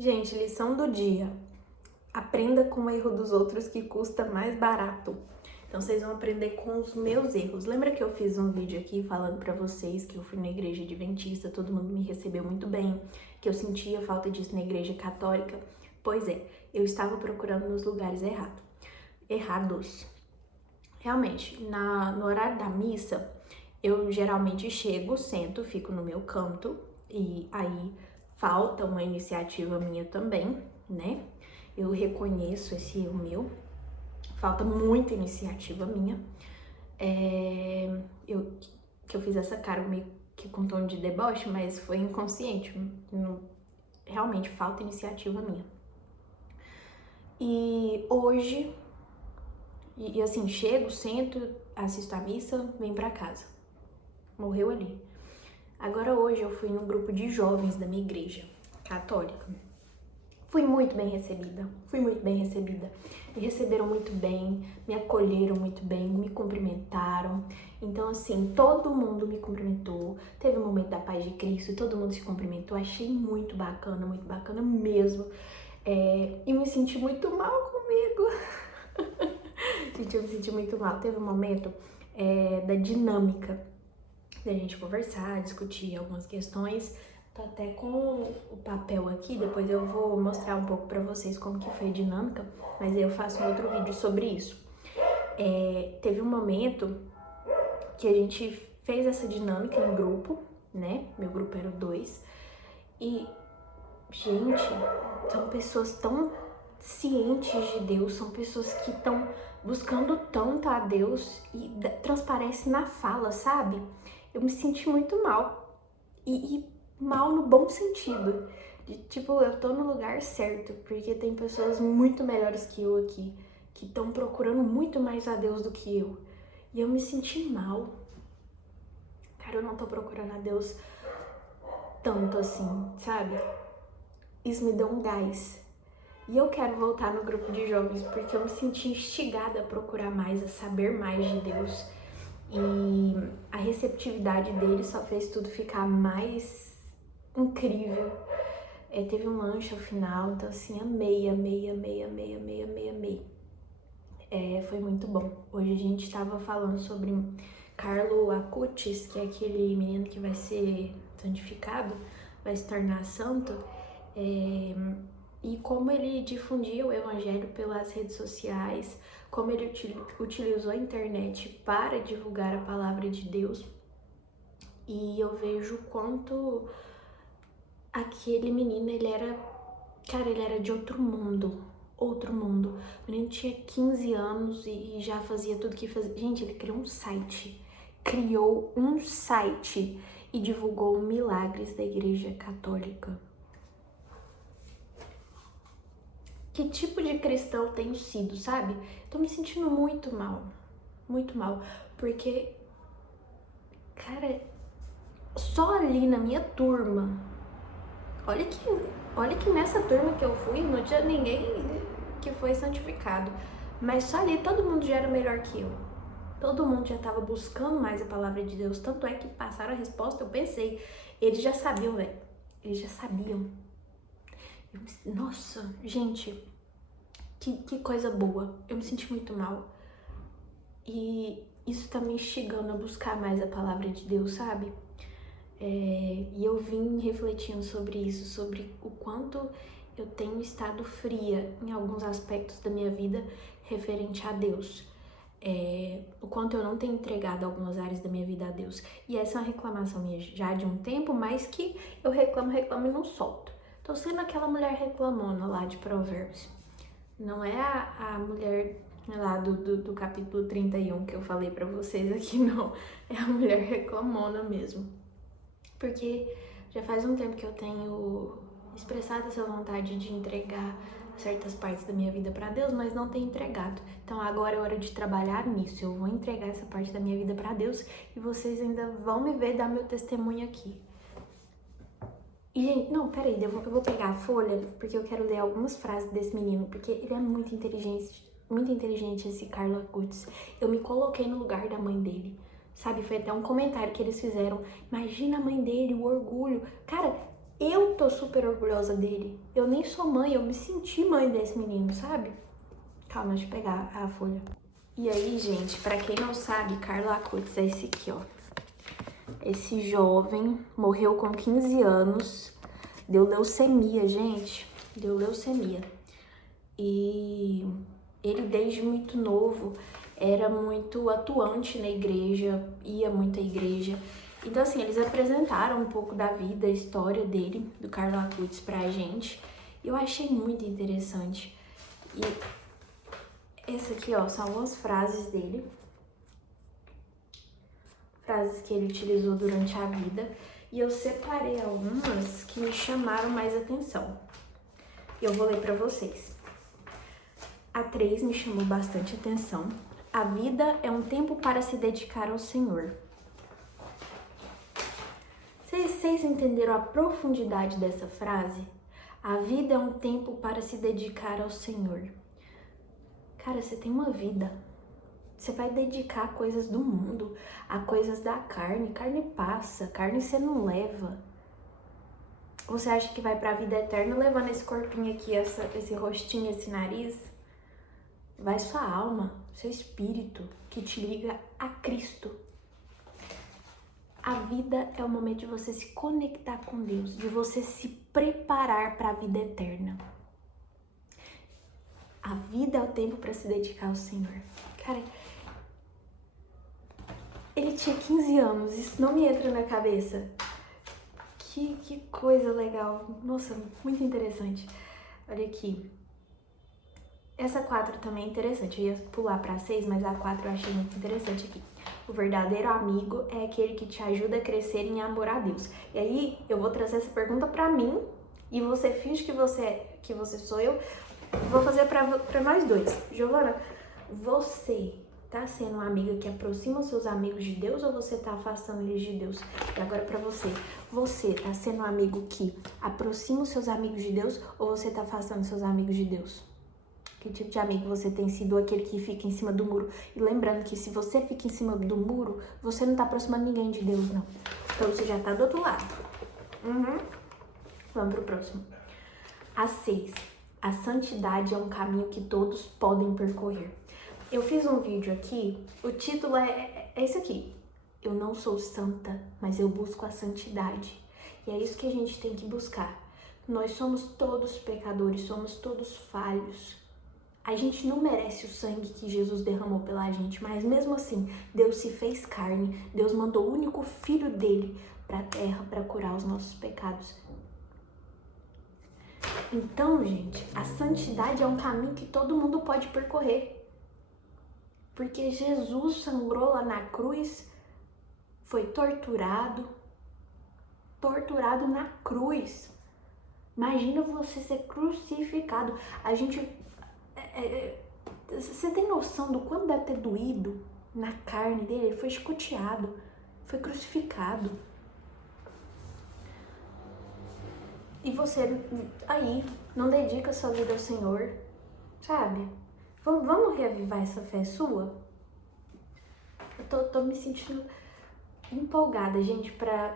Gente, lição do dia. Aprenda com o erro dos outros que custa mais barato. Então vocês vão aprender com os meus erros. Lembra que eu fiz um vídeo aqui falando pra vocês que eu fui na igreja adventista, todo mundo me recebeu muito bem, que eu sentia falta disso na igreja católica? Pois é, eu estava procurando nos lugares errados. Realmente, no horário da missa, eu geralmente chego, sento, fico no meu canto e aí falta uma iniciativa minha também, né? Eu reconheço esse erro meu, falta muita iniciativa minha. Que eu fiz essa cara meio que com tom de deboche, mas foi inconsciente. Realmente falta iniciativa minha. E hoje, assim, chego, sento, assisto a missa, venho pra casa. Morreu ali. Agora hoje eu fui num grupo de jovens da minha igreja católica. Fui muito bem recebida. Me receberam muito bem, me acolheram muito bem, me cumprimentaram. Então, assim, todo mundo me cumprimentou. Teve um momento da paz de Cristo e todo mundo se cumprimentou. Achei muito bacana mesmo. E me senti muito mal comigo. Gente, eu me senti muito mal. Teve um momento da dinâmica da gente conversar, discutir algumas questões. Tô até com o papel aqui, depois eu vou mostrar um pouco pra vocês como que foi a dinâmica, mas aí eu faço um outro vídeo sobre isso. Teve um momento que a gente fez essa dinâmica em grupo, né? Meu grupo era 2. E, gente, são pessoas tão cientes de Deus, são pessoas que estão buscando tanto a Deus e transparece na fala, sabe? Eu me senti muito mal. E mal no bom sentido. Tipo, eu tô no lugar certo, porque tem pessoas muito melhores que eu aqui, que estão procurando muito mais a Deus do que eu. E eu me senti mal. Cara, eu não tô procurando a Deus tanto assim, sabe? Isso me deu um gás. E eu quero voltar no grupo de jovens, porque eu me senti instigada a procurar mais, a saber mais de Deus. E a receptividade dele só fez tudo ficar mais incrível. Teve um lanche ao final, então assim, amei. Foi muito bom. Hoje a gente tava falando sobre Carlo Acutis, que é aquele menino que vai ser santificado, vai se tornar santo, e como ele difundia o evangelho pelas redes sociais, como ele utilizou a internet para divulgar a palavra de Deus. E eu vejo quanto aquele menino, ele era de outro mundo. O menino tinha 15 anos e já fazia tudo que fazia. Gente, ele criou um site e divulgou milagres da Igreja Católica. Que tipo de cristão eu tenho sido, sabe? Tô me sentindo muito mal, porque, cara, só ali na minha turma, olha que nessa turma que eu fui, não tinha ninguém que foi santificado, mas só ali todo mundo já era melhor que eu. Todo mundo já tava buscando mais a palavra de Deus, tanto é que passaram a resposta, eu pensei, eles já sabiam, velho. Eles já sabiam. Nossa, gente, que coisa boa. Eu me senti muito mal. E isso tá me instigando a buscar mais a palavra de Deus, sabe? E eu vim refletindo sobre isso, sobre o quanto eu tenho estado fria em alguns aspectos da minha vida referente a Deus. O quanto eu não tenho entregado algumas áreas da minha vida a Deus. E essa é uma reclamação minha já de um tempo, mas que eu reclamo e não solto. Tô sendo aquela mulher reclamona lá de Provérbios. Não é a mulher lá do capítulo 31 que eu falei pra vocês aqui, não. É a mulher reclamona mesmo. Porque já faz um tempo que eu tenho expressado essa vontade de entregar certas partes da minha vida pra Deus, mas não tenho entregado. Então agora é hora de trabalhar nisso. Eu vou entregar essa parte da minha vida pra Deus e vocês ainda vão me ver dar meu testemunho aqui. E, gente, não, peraí, eu vou pegar a folha, porque eu quero ler algumas frases desse menino, porque ele é muito inteligente esse Carlo Acutis. Eu me coloquei no lugar da mãe dele, sabe? Foi até um comentário que eles fizeram. Imagina a mãe dele, o orgulho. Cara, eu tô super orgulhosa dele. Eu nem sou mãe, eu me senti mãe desse menino, sabe? Calma, deixa eu pegar a folha. E aí, gente, pra quem não sabe, Carla Acutis é esse aqui, ó. Esse jovem morreu com 15 anos, deu leucemia, gente, deu leucemia. E ele, desde muito novo, era muito atuante na igreja, ia muito à igreja. Então, assim, eles apresentaram um pouco da vida, a história dele, do Carlo Acutis, pra gente. E eu achei muito interessante. E essa aqui, ó, são algumas frases dele. Frases que ele utilizou durante a vida. E eu separei algumas que me chamaram mais atenção. Eu vou ler pra vocês. A 3 me chamou bastante atenção. A vida é um tempo para se dedicar ao Senhor. Vocês entenderam a profundidade dessa frase? A vida é um tempo para se dedicar ao Senhor. Cara, você tem uma vida. Você vai dedicar a coisas do mundo, a coisas da carne. Carne passa, carne você não leva. Você acha que vai pra vida eterna levando esse corpinho aqui, esse rostinho, esse nariz? Vai sua alma, seu espírito, que te liga a Cristo. A vida é o momento de você se conectar com Deus, de você se preparar para a vida eterna. A vida é o tempo para se dedicar ao Senhor. Cara, ele tinha 15 anos, isso não me entra na cabeça. Que coisa legal. Nossa, muito interessante. Olha aqui. Essa 4 também é interessante. Eu ia pular para 6, mas a 4 eu achei muito interessante aqui. O verdadeiro amigo é aquele que te ajuda a crescer em amor a Deus. E aí, eu vou trazer essa pergunta pra mim e você finge que você sou eu. Vou fazer pra nós dois. Giovana, você tá sendo uma amiga que aproxima os seus amigos de Deus ou você tá afastando eles de Deus? E agora pra você tá sendo um amigo que aproxima os seus amigos de Deus ou você tá afastando os seus amigos de Deus? Que tipo de amigo você tem sido? Aquele que fica em cima do muro? E lembrando que se você fica em cima do muro, você não tá aproximando ninguém de Deus, não. Então você já tá do outro lado. Vamos pro próximo. A 6. A santidade é um caminho que todos podem percorrer. Eu fiz um vídeo aqui, o título é esse aqui. Eu não sou santa, mas eu busco a santidade. E é isso que a gente tem que buscar. Nós somos todos pecadores, somos todos falhos. A gente não merece o sangue que Jesus derramou pela gente, mas mesmo assim, Deus se fez carne, Deus mandou o único filho dele para a terra para curar os nossos pecados. Então, gente, a santidade é um caminho que todo mundo pode percorrer. Porque Jesus sangrou lá na cruz, foi torturado na cruz. Imagina você ser crucificado. Você tem noção do quanto deve ter doído na carne dele? Ele foi escoteado, foi crucificado. E você aí não dedica sua vida ao Senhor, sabe? Vamos reavivar essa fé sua? Eu tô me sentindo empolgada, gente, pra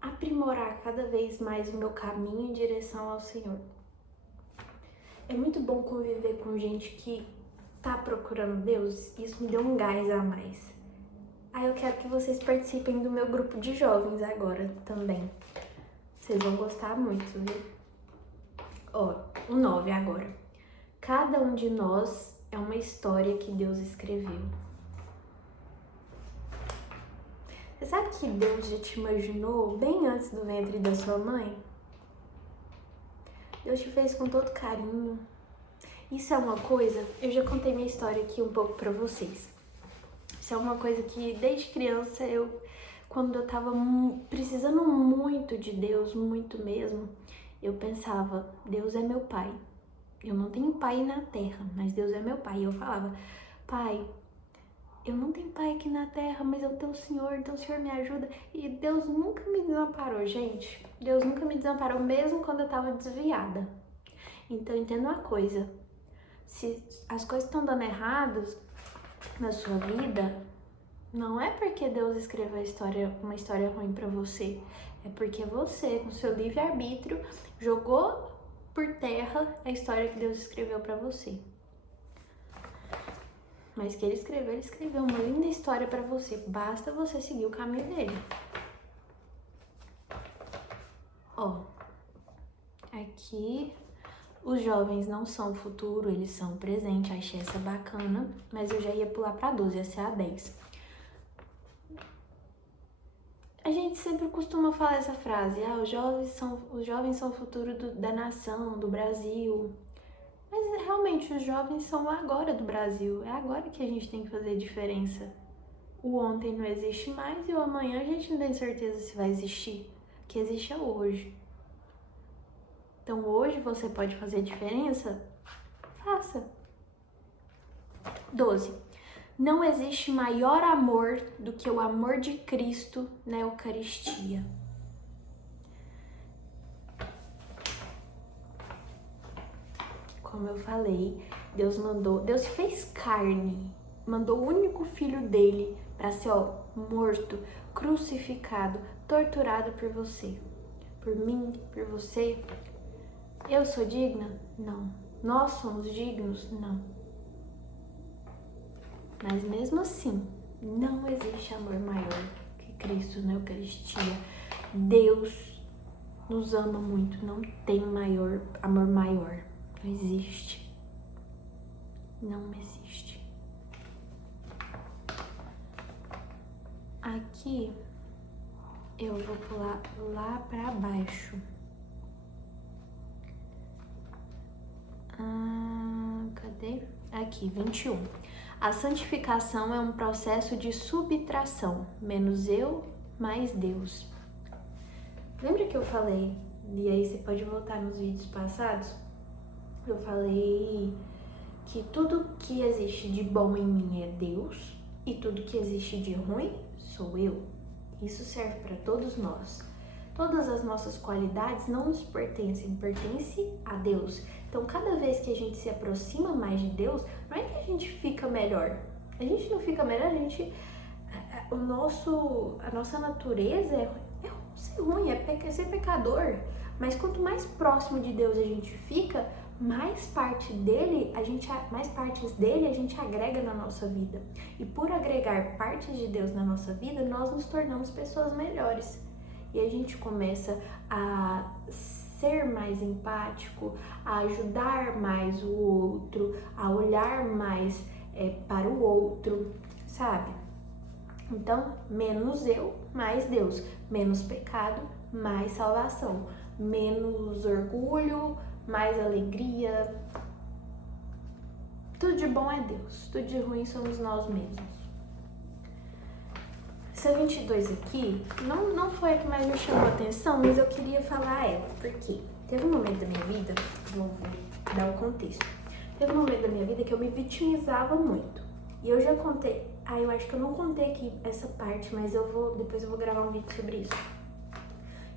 aprimorar cada vez mais o meu caminho em direção ao Senhor. É muito bom conviver com gente que tá procurando Deus, isso me deu um gás a mais. Aí eu quero que vocês participem do meu grupo de jovens agora também. Vocês vão gostar muito, viu? Ó, o 9 agora. Cada um de nós é uma história que Deus escreveu. Você sabe que Deus já te imaginou bem antes do ventre da sua mãe? Deus te fez com todo carinho. Isso é uma coisa, eu já contei minha história aqui um pouco pra vocês. Isso é uma coisa que desde criança quando eu tava precisando muito de Deus, muito mesmo, eu pensava, Deus é meu pai. Eu não tenho pai na terra, mas Deus é meu pai. E eu falava, pai, eu não tenho pai aqui na terra, mas eu tenho o Senhor, então o Senhor me ajuda. E Deus nunca me desamparou, gente. Deus nunca me desamparou, mesmo quando eu tava desviada. Então entenda uma coisa, se as coisas estão dando erradas na sua vida, não é porque Deus escreveu uma história ruim pra você, É porque você, com seu livre-arbítrio, jogou por terra a história que Deus escreveu pra você. Mas que ele escreveu uma linda história pra você. Basta você seguir o caminho dele. Ó, aqui os jovens não são o futuro, eles são o presente. Achei essa bacana, mas eu já ia pular pra 12, essa é a 10. A gente sempre costuma falar essa frase, os jovens são o futuro da nação, do Brasil. Mas realmente os jovens são o agora do Brasil, é agora que a gente tem que fazer diferença. O ontem não existe mais e o amanhã a gente não tem certeza se vai existir. O que existe é hoje. Então hoje você pode fazer diferença? Faça. 12. Não existe maior amor do que o amor de Cristo na Eucaristia. Como eu falei, Deus fez carne, mandou o único filho dele para ser morto, crucificado, torturado por você, por mim, por você. Eu sou digna? Não. Nós somos dignos? Não. Mas mesmo assim, não existe amor maior que Cristo na Eucaristia. Deus nos ama muito, não tem amor maior. Não existe. Não existe. Aqui eu vou pular lá pra baixo. Cadê? Aqui, 21. A santificação é um processo de subtração, menos eu, mais Deus. Lembra que eu falei, e aí você pode voltar nos vídeos passados? Eu falei que tudo que existe de bom em mim é Deus e tudo que existe de ruim sou eu. Isso serve para todos nós. Todas as nossas qualidades não nos pertencem, pertence a Deus. Então, cada vez que a gente se aproxima mais de Deus, não é que a gente fica melhor. A gente não fica melhor, a nossa natureza é ser ruim, é ser pecador. Mas quanto mais próximo de Deus a gente fica, mais partes dele a gente agrega na nossa vida. E por agregar partes de Deus na nossa vida, nós nos tornamos pessoas melhores. E a gente começa a ser mais empático, a ajudar mais o outro, a olhar mais para o outro, sabe? Então, menos eu, mais Deus. Menos pecado, mais salvação. Menos orgulho, mais alegria. Tudo de bom é Deus, tudo de ruim somos nós mesmos. Essa 22 aqui não foi a que mais me chamou a atenção, mas eu queria falar ela, porque teve um momento da minha vida, vou dar o contexto, teve um momento da minha vida que eu me vitimizava muito. E eu já contei, eu acho que eu não contei aqui essa parte, mas depois eu vou gravar um vídeo sobre isso.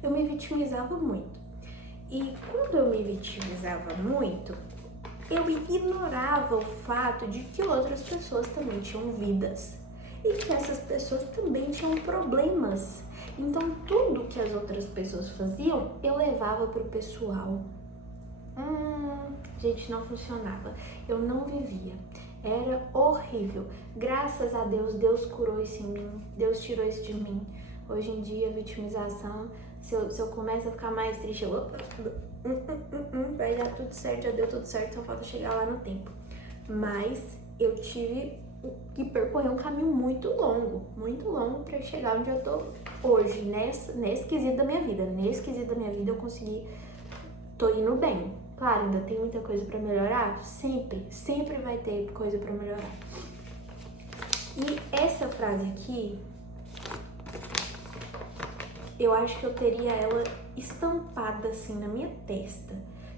Eu me vitimizava muito. E quando eu me vitimizava muito, eu ignorava o fato de que outras pessoas também tinham vidas. E que essas pessoas também tinham problemas. Então, tudo que as outras pessoas faziam, eu levava pro pessoal. Gente, não funcionava. Eu não vivia. Era horrível. Graças a Deus, Deus curou isso em mim. Deus tirou isso de mim. Hoje em dia, a vitimização, se eu começo a ficar mais triste, vai dar tudo certo, já deu tudo certo, só falta chegar lá no tempo. Mas eu tive que percorrer um caminho muito longo para chegar onde eu tô hoje, nesse quesito da minha vida. Nesse quesito da minha vida eu tô indo bem. Claro, ainda tem muita coisa para melhorar, sempre vai ter coisa para melhorar. E essa frase aqui, eu acho que eu teria ela estampada assim na minha testa.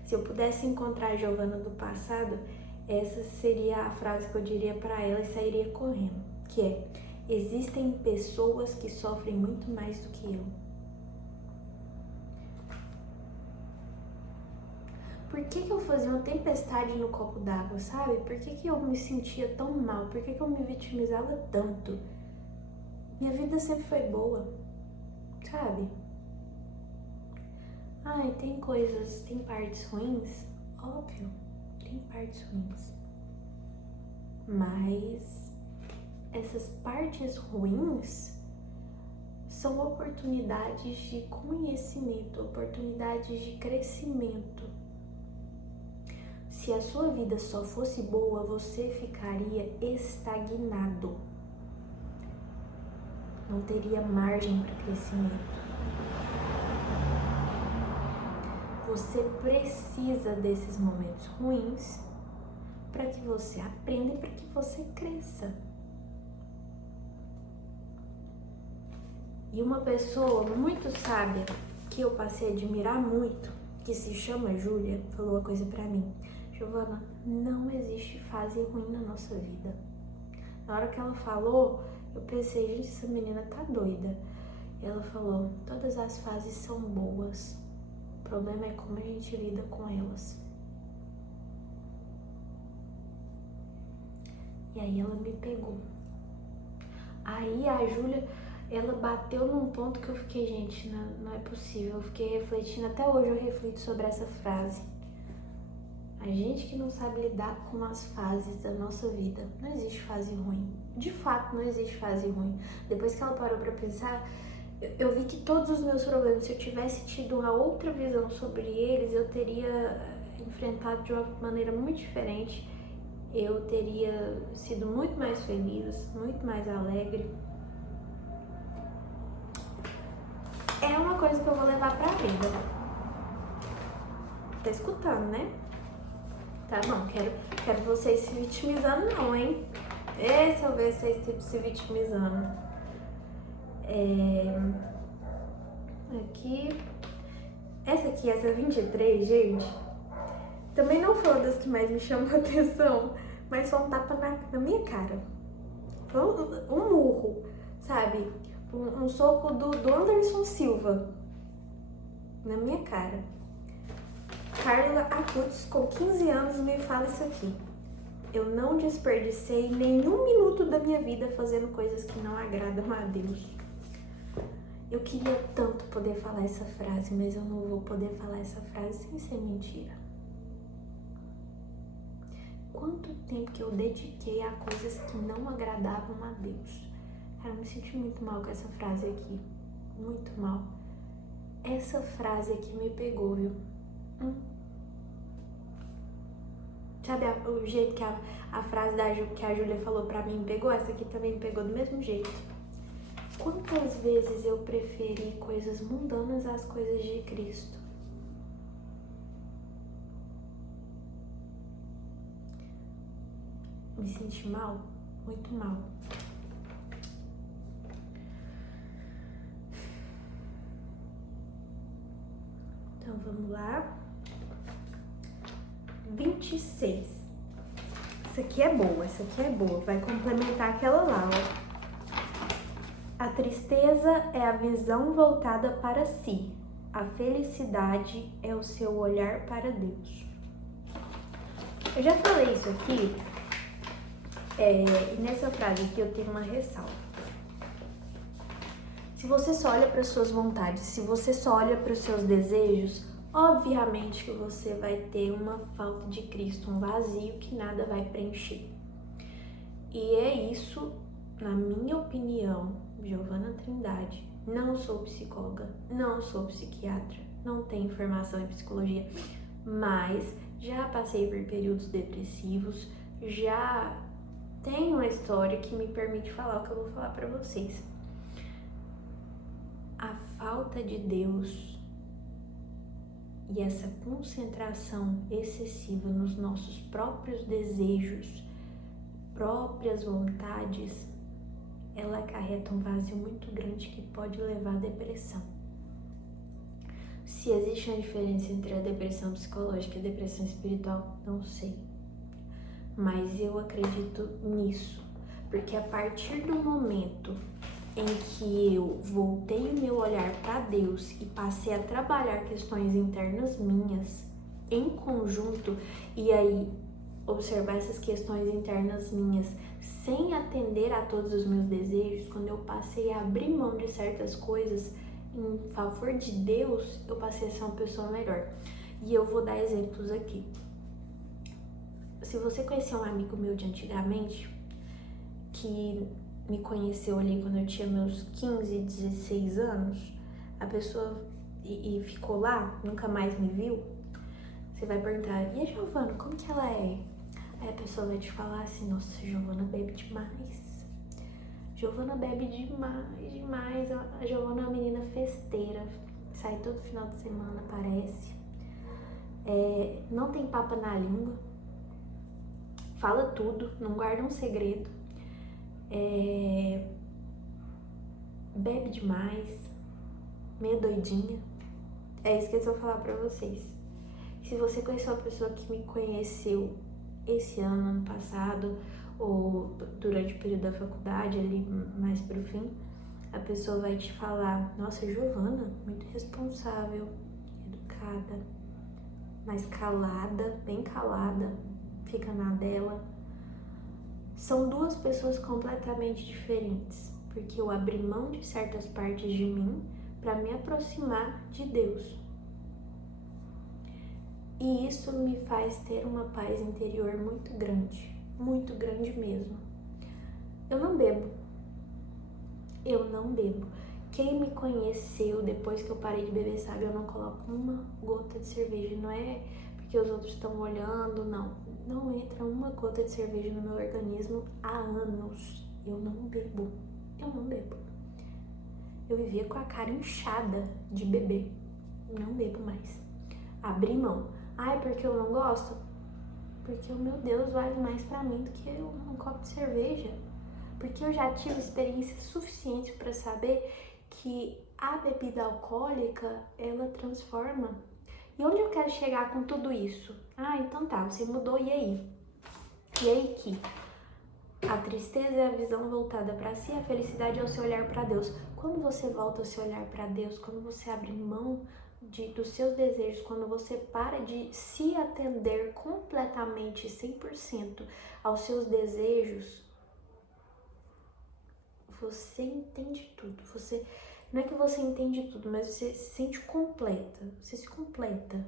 Se eu pudesse encontrar a Giovana do passado, essa seria a frase que eu diria pra ela e sairia correndo, que é: existem pessoas que sofrem muito mais do que eu. Por que eu fazia uma tempestade no copo d'água, sabe? Por que eu me sentia tão mal? Por que eu me vitimizava tanto? Minha vida sempre foi boa, sabe? Ai, tem coisas, tem partes ruins? Óbvio, tem partes ruins. Mas essas partes ruins são oportunidades de conhecimento, oportunidades de crescimento. Se a sua vida só fosse boa, você ficaria estagnado. Não teria margem para crescimento. Você precisa desses momentos ruins para que você aprenda e para que você cresça. E uma pessoa muito sábia que eu passei a admirar muito, que se chama Júlia, falou uma coisa pra mim: Giovana, não existe fase ruim na nossa vida. Na hora que ela falou, eu pensei, gente, essa menina tá doida. Ela falou, todas as fases são boas. O problema é como a gente lida com elas. E aí ela me pegou. Aí a Júlia, ela bateu num ponto que eu fiquei, gente, não é possível. Eu fiquei refletindo, até hoje eu reflito sobre essa frase. A gente que não sabe lidar com as fases da nossa vida, não existe fase ruim. De fato, não existe fase ruim. Depois que ela parou pra pensar, eu vi que todos os meus problemas, se eu tivesse tido uma outra visão sobre eles, eu teria enfrentado de uma maneira muito diferente. Eu teria sido muito mais feliz, muito mais alegre. É uma coisa que eu vou levar pra vida. Tá escutando, né? Tá bom, quero vocês se vitimizando não, hein? Esse eu vejo vocês se vitimizando. Essa 23, gente, também não foi uma das que mais me chamou a atenção, mas foi um tapa na minha cara. Foi um murro, sabe? Um soco do Anderson Silva na minha cara. Carla Acutis, com 15 anos, me fala isso aqui. Eu não desperdicei nenhum minuto da minha vida fazendo coisas que não agradam a Deus. Eu queria tanto poder falar essa frase, mas eu não vou poder falar essa frase sem ser mentira. Quanto tempo que eu dediquei a coisas que não agradavam a Deus. Cara, eu me senti muito mal com essa frase aqui. Muito mal. Essa frase aqui me pegou, viu? Sabe o jeito que a frase que a Júlia falou pra mim pegou? Essa aqui também me pegou do mesmo jeito. Quantas vezes eu preferi coisas mundanas às coisas de Cristo? Me senti mal? Muito mal. Então vamos lá. 26. Essa aqui é boa, vai complementar aquela lá, ó. A tristeza é a visão voltada para si. A felicidade é o seu olhar para Deus. Eu já falei isso aqui, e nessa frase aqui eu tenho uma ressalva. Se você só olha para suas vontades, se você só olha para os seus desejos, obviamente que você vai ter uma falta de Cristo, um vazio que nada vai preencher. E é isso, na minha opinião, Giovana Trindade. Não sou psicóloga, não sou psiquiatra, não tenho formação em psicologia, mas já passei por períodos depressivos, já tenho uma história que me permite falar o que eu vou falar pra vocês. A falta de Deus e essa concentração excessiva nos nossos próprios desejos, próprias vontades, ela acarreta um vazio muito grande que pode levar à depressão. Se existe uma diferença entre a depressão psicológica e a depressão espiritual, não sei. Mas eu acredito nisso, porque a partir do momento em que eu voltei o meu olhar para Deus e passei a trabalhar questões internas minhas em conjunto, e aí observar essas questões internas minhas sem atender a todos os meus desejos, quando eu passei a abrir mão de certas coisas, em favor de Deus, eu passei a ser uma pessoa melhor. E eu vou dar exemplos aqui. Se você conhecer um amigo meu de antigamente, que me conheceu ali quando eu tinha meus 15, 16 anos, a pessoa e ficou lá, nunca mais me viu, você vai perguntar, e a Giovana, como que ela é? Aí a pessoa vai te falar assim, nossa, Giovana bebe demais. Giovana bebe demais. A Giovana é uma menina festeira, sai todo final de semana, parece. Não tem papo na língua, fala tudo, não guarda um segredo. Bebe demais, meio doidinha. É isso que eu vou falar pra vocês. Se você conheceu uma pessoa que me conheceu esse ano passado, ou durante o período da faculdade, ali mais pro fim, a pessoa vai te falar, nossa, Giovana, muito responsável, educada, mais calada, bem calada, fica na dela. São duas pessoas completamente diferentes, porque eu abri mão de certas partes de mim para me aproximar de Deus. E isso me faz ter uma paz interior muito grande mesmo. Eu não bebo. Quem me conheceu depois que eu parei de beber sabe, eu não coloco uma gota de cerveja. Não é porque os outros estão olhando, não. Não entra uma gota de cerveja no meu organismo há anos. Eu não bebo. Eu vivia com a cara inchada de beber. Não bebo mais. Abri mão. É porque eu não gosto? Porque o meu Deus vale mais pra mim do que um copo de cerveja. Porque eu já tive experiência suficiente para saber que a bebida alcoólica, ela transforma. E onde eu quero chegar com tudo isso? Então tá, você mudou, e aí? E aí que? A tristeza é a visão voltada para si, a felicidade é o seu olhar para Deus. Quando você volta o seu olhar para Deus, quando você abre mão dos seus desejos, quando você para de se atender completamente, 100% aos seus desejos, você entende tudo. Não é que você entende tudo, mas você se sente completa, você se completa.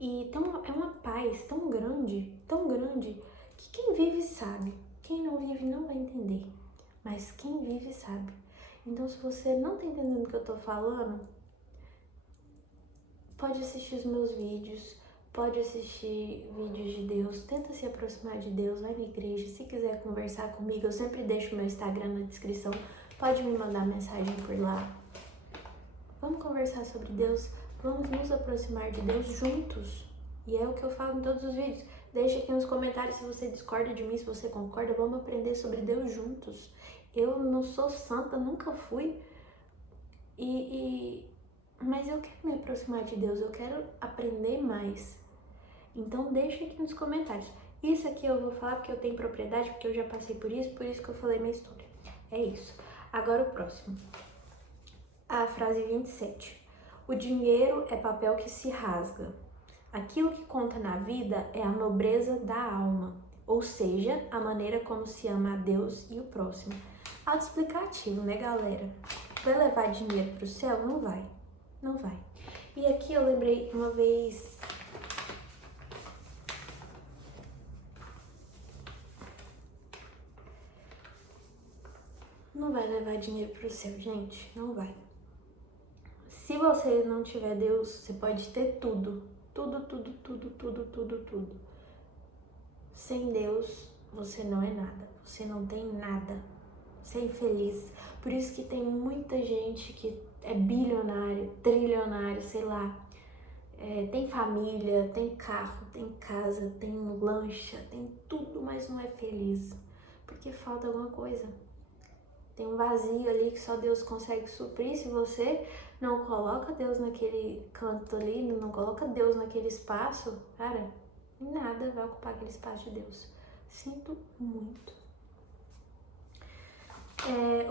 E então é uma paz tão grande, que quem vive sabe. Quem não vive não vai entender, mas quem vive sabe. Então, se você não tá entendendo o que eu tô falando, pode assistir os meus vídeos, pode assistir vídeos de Deus, tenta se aproximar de Deus, vai na igreja. Se quiser conversar comigo, eu sempre deixo meu Instagram na descrição, pode me mandar mensagem por lá. Vamos conversar sobre Deus, vamos nos aproximar de Deus juntos. E é o que eu falo em todos os vídeos. Deixa aqui nos comentários se você discorda de mim, se você concorda, vamos aprender sobre Deus juntos. Eu não sou santa, nunca fui, mas eu quero me aproximar de Deus, eu quero aprender mais. Então deixa aqui nos comentários. Isso aqui eu vou falar porque eu tenho propriedade, porque eu já passei por isso que eu falei minha história. É isso. Agora o próximo. A frase 27. O dinheiro é papel que se rasga. Aquilo que conta na vida é a nobreza da alma, ou seja, a maneira como se ama a Deus e o próximo. Autoexplicativo, né, galera? Vai levar dinheiro pro céu? Não vai. Não vai. E aqui eu lembrei uma vez... Não vai levar dinheiro pro céu, gente. Não vai. Se você não tiver Deus, você pode ter tudo. Tudo. Sem Deus, você não é nada. Você não tem nada. Você é infeliz. Por isso que tem muita gente que é bilionário, trilionário, sei lá. Tem família, tem carro, tem casa, tem lancha, tem tudo, mas não é feliz. Porque falta alguma coisa. Tem um vazio ali que só Deus consegue suprir. Se você não coloca Deus naquele canto ali, não coloca Deus naquele espaço, cara, nada vai ocupar aquele espaço de Deus. Sinto muito.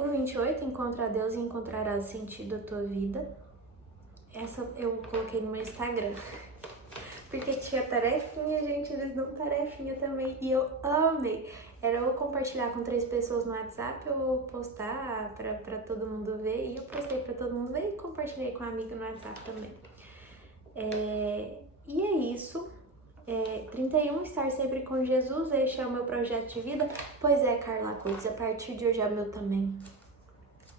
O 28, encontra Deus e encontrarás sentido da tua vida. Essa eu coloquei no meu Instagram. Porque tinha tarefinha, gente, eles dão tarefinha também. E eu amei. Era eu compartilhar com 3 pessoas no WhatsApp ou postar pra todo mundo ver. E eu postei pra todo mundo ver e compartilhei com a amiga no WhatsApp também. E é isso. 31, estar sempre com Jesus, este é o meu projeto de vida. Pois é, Carla Coates, a partir de hoje é o meu também.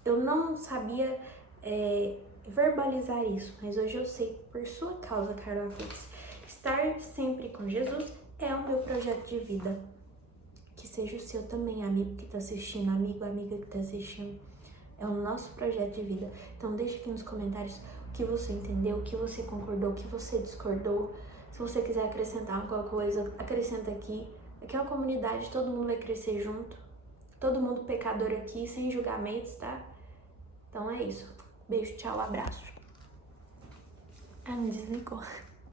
Eu não sabia verbalizar isso, mas hoje eu sei, por sua causa, Carla Coates. Estar sempre com Jesus é o meu projeto de vida. Que seja o seu também, amigo que tá assistindo, amiga que tá assistindo. É o nosso projeto de vida. Então deixa aqui nos comentários o que você entendeu, o que você concordou, o que você discordou. Se você quiser acrescentar alguma coisa, acrescenta aqui. Aqui é uma comunidade, todo mundo vai crescer junto. Todo mundo pecador aqui, sem julgamentos, tá? Então é isso. Beijo, tchau, abraço. Ah, não desligou.